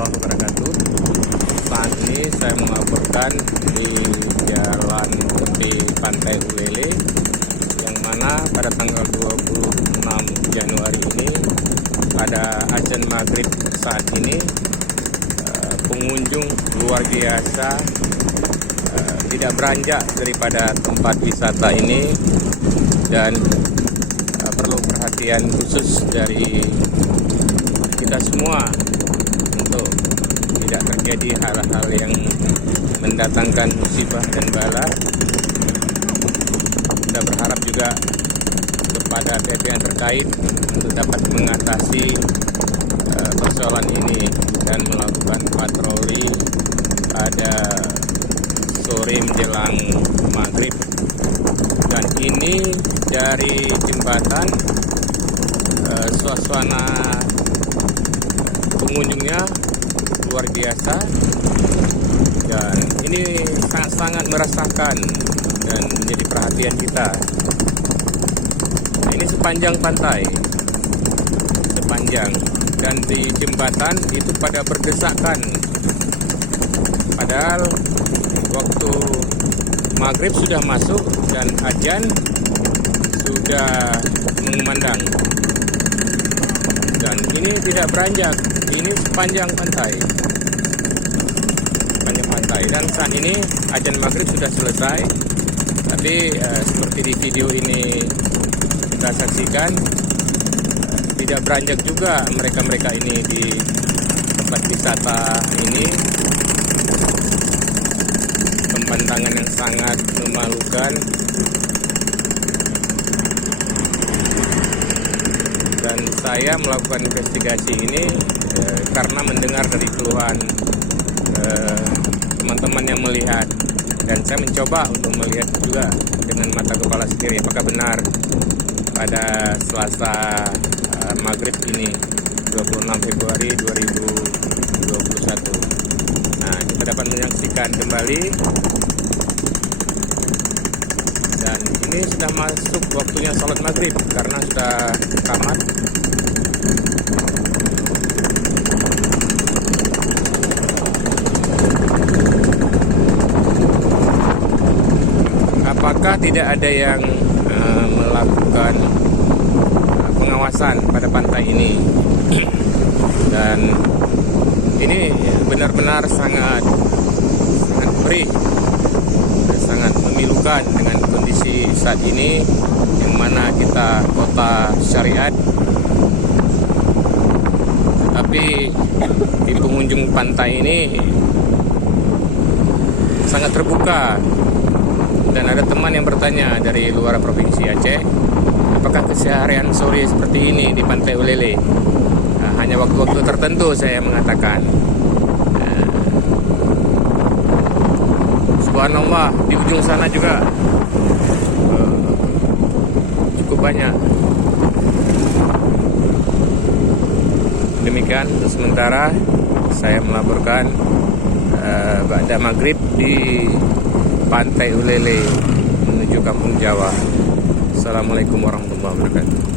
warahmatullahi wabarakatuh. Saat ini saya melaporkan di jalan di Pantai Ulele, yang mana pada tanggal 26 Januari ini pada azan maghrib saat ini pengunjung luar biasa tidak beranjak daripada tempat wisata ini, dan perlu perhatian khusus dari kita semua untuk tidak terjadi hal-hal yang mendatangkan musibah dan bala. Kita berharap juga kepada pihak yang terkait untuk dapat mengatasi persoalan ini dan melakukan patroli pada sore menjelang maghrib. Dan ini dari jembatan, suasana pengunjungnya luar biasa, dan ini sangat-sangat merasakan dan menjadi perhatian kita. Ini sepanjang pantai, dan di jembatan itu pada berdesakan, padahal waktu maghrib sudah masuk dan azan sudah mengumandang, dan ini tidak beranjak. Ini sepanjang pantai, dan saat ini azan maghrib sudah selesai, tapi seperti di video ini kita saksikan, tidak beranjak juga mereka ini di tempat wisata ini. Pemandangan yang sangat memalukan, dan saya melakukan investigasi ini karena mendengar dari keluhan teman-teman yang melihat, dan saya mencoba untuk melihat juga dengan mata kepala sendiri apakah benar pada Selasa maghrib ini 26 Februari 2021. Nah, kita dapat menyaksikan kembali, dan ini sudah masuk waktunya sholat maghrib karena sudah tamat. Apakah tidak ada yang melakukan pengawasan pada pantai ini? Dan ini benar-benar sangat perih, sangat memilukan dengan kondisi saat ini, yang mana kita kota syariat, tapi di pengunjung pantai ini sangat terbuka. Dan ada teman yang bertanya dari luar provinsi Aceh, apakah keseharian sore seperti ini di Pantai Ulele? Hanya waktu-waktu tertentu, saya mengatakan. Subhanallah, di ujung sana juga cukup banyak. Demikian untuk sementara saya melaporkan ba'da maghrib di Pantai Ulele menuju Kampung Jawa. Assalamualaikum warahmatullahi wabarakatuh.